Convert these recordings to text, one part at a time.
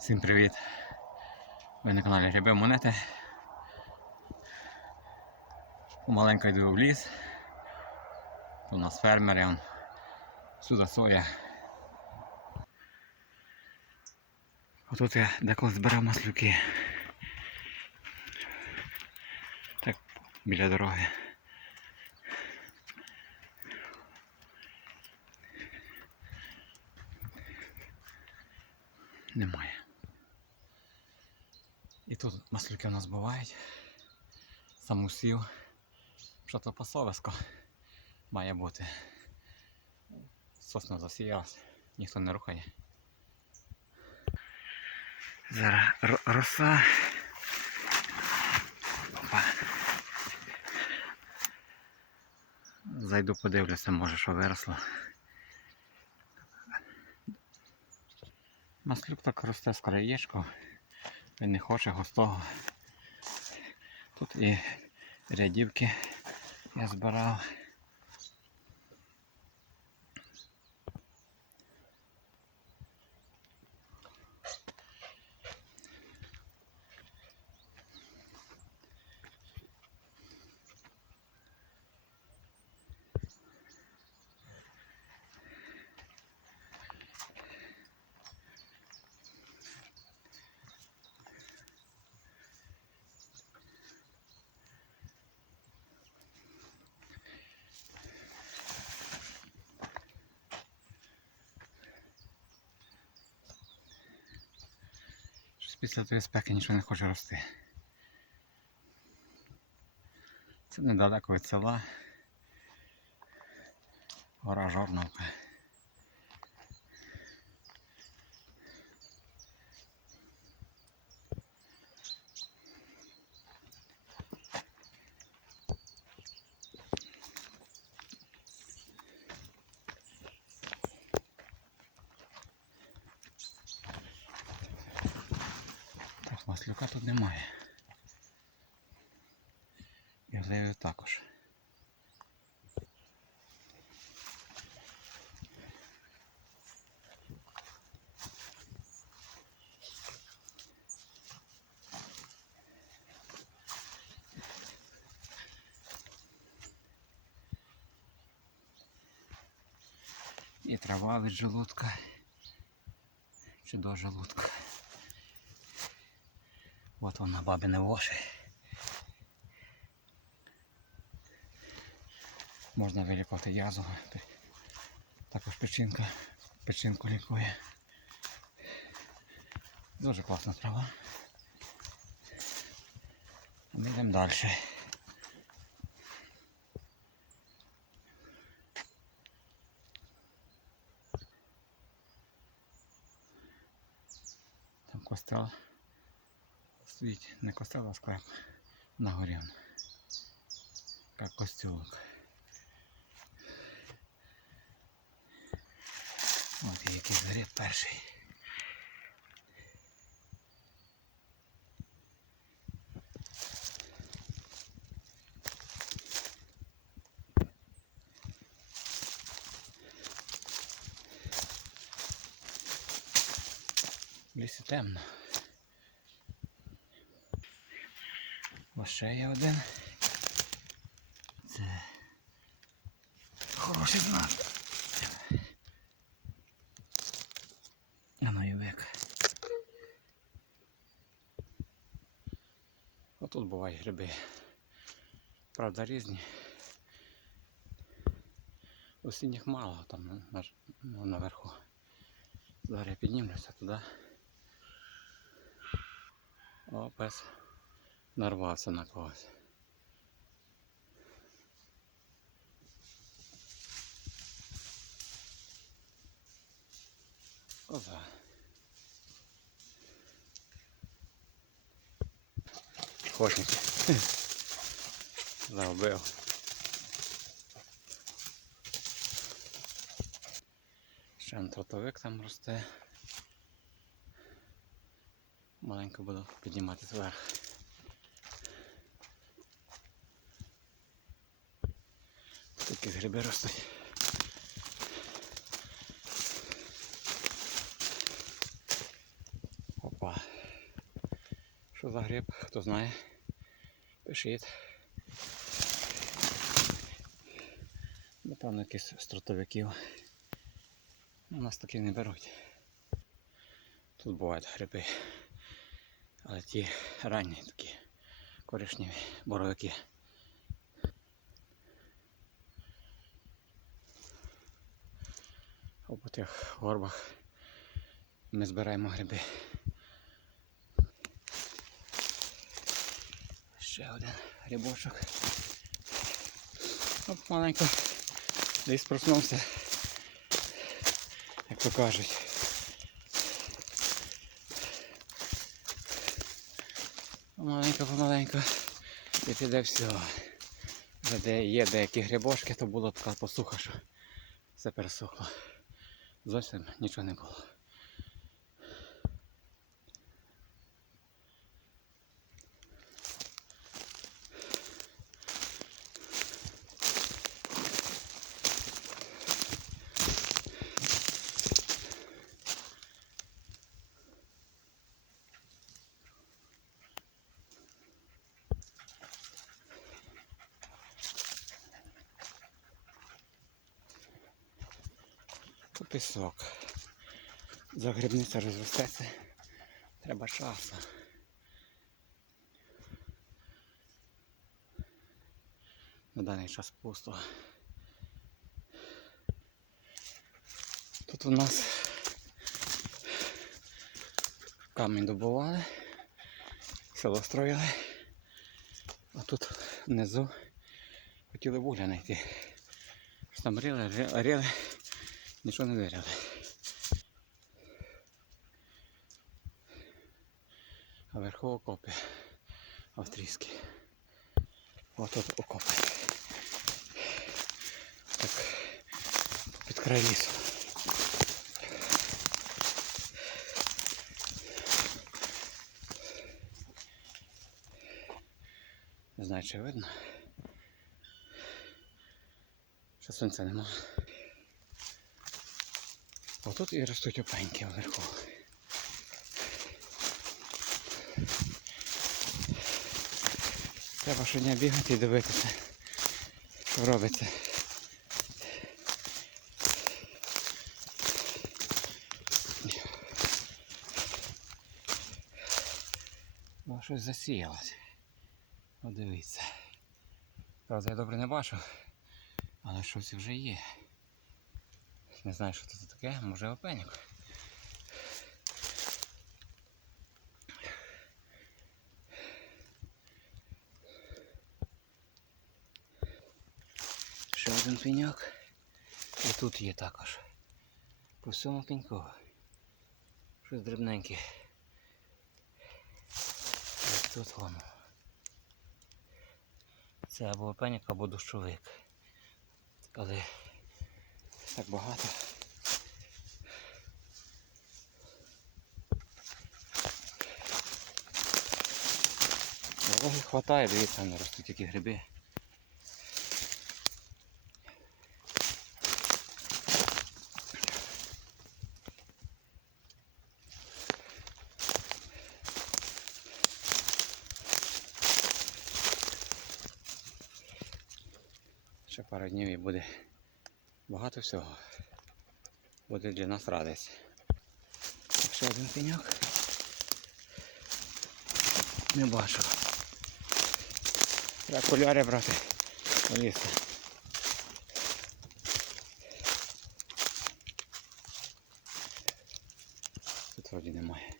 Всім привіт! Ви на каналі Гриби Монети. Помаленько йду в ліс. Тут у нас фермери. Он. Сюди соя. Отут я деколи збирав маслюки. Так, біля дороги. Немає. Тут маслюки у нас бувають. Самусів. Що то пасовисько має бути. Сосна засіялась, ніхто не рухає. Зараз ро- роса. Опа. Зайду подивлюся, може, що виросло. Маслюк так росте з краєчку. Він не хоче густого. Тут і рядівки я збирав. Після тої спеки нічого не хоче рости. Це недалеко від села. Гора Жорновка. Так, маслюка тут немає. І також. І трава від желудка. Чи до желудка. От вона бабине воші. Можна вилікувати язву. Пе- Також печінка. Печінку лікує. Дуже класна трава. Ми йдемо далі. Там костел стоїть не костел, а склеп на горі. он. Як костюлок. От який горить перший. В лісі темно. Ось ще є один. Це хороший знак. А ну і век. Отут бувають гриби. Правда різні. Осінніх мало там на, ну, наверху. Зараз я піднімлюся туди. О, пес нарвався на когось. Коза. Охотник. Загубив. Ще тротовик там росте. Маленько буду підніматися вверх. Такі гриби ростуть. Оп. Що за гриб, хто знає, пишіть. Напевно, якийсь стротовиків. У нас такі не беруть. Тут бувають гриби. Але ті ранні такі коричневі боровики. По тих горбах ми збираємо гриби. Ще один грибочок. Оп, маленько. Десь проснувся. Як то кажуть. Помаленько, помаленько. І піде все. Де є деякі грибочки, то була така посуха, що все пересохло. Зовсім нічого не було. Тут пісок. Загрібниця розвестеться. Треба часу. На даний час пусто. Тут у нас камінь добували, село строїли, а тут внизу хотіли вугля знайти. Там рили, рили, нічого не вирили. А вверху окопи австрійські. Ось тут окопи. Так, під край лісу. Не знаю, чи видно. Що сонця нема. Отут і ростуть опеньки вверху. Треба щодня бігати і дивитися, що робиться. О, щось засіялось. О, дивіться. Правда, я добре не бачу, але щось вже є. Не знаю, що це таке, може опеньок. Ще один пеньок. І тут є також. По всьому пеньку. Щось дрібненьке. Ось тут воно. Це або пеньок, або дощовик. Але так багато. Вологи хватає, дивіться, не ростуть такі гриби. Ще пару днів і буде багато всього. Буде для нас радість. Ще один пеньок. Не бачу. Треба кольори брати. Полізти. Тут вроді немає.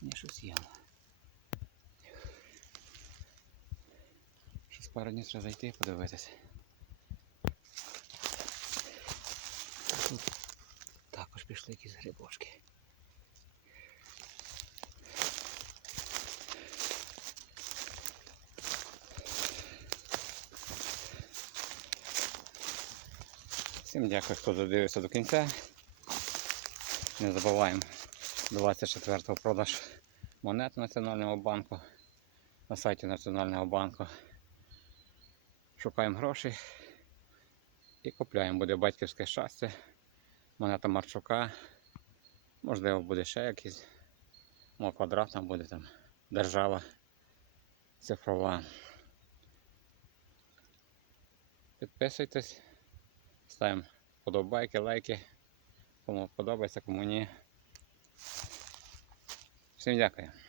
Ні, щось є. Щось пару днів зайти і подивитися. Тут також пішли якісь грибочки. Всім дякую, хто додивився до кінця. Не забуваємо 24-го продаж монет Національного банку на сайті Національного банку. Шукаємо гроші І купляємо. Буде батьківське щастя, монета Марчука. Можливо, буде ще якийсь. Мова квадратна буде там держава цифрова. Підписуйтесь, ставимо подобайки, лайки. Кому подобається, кому ні. Всім дякую.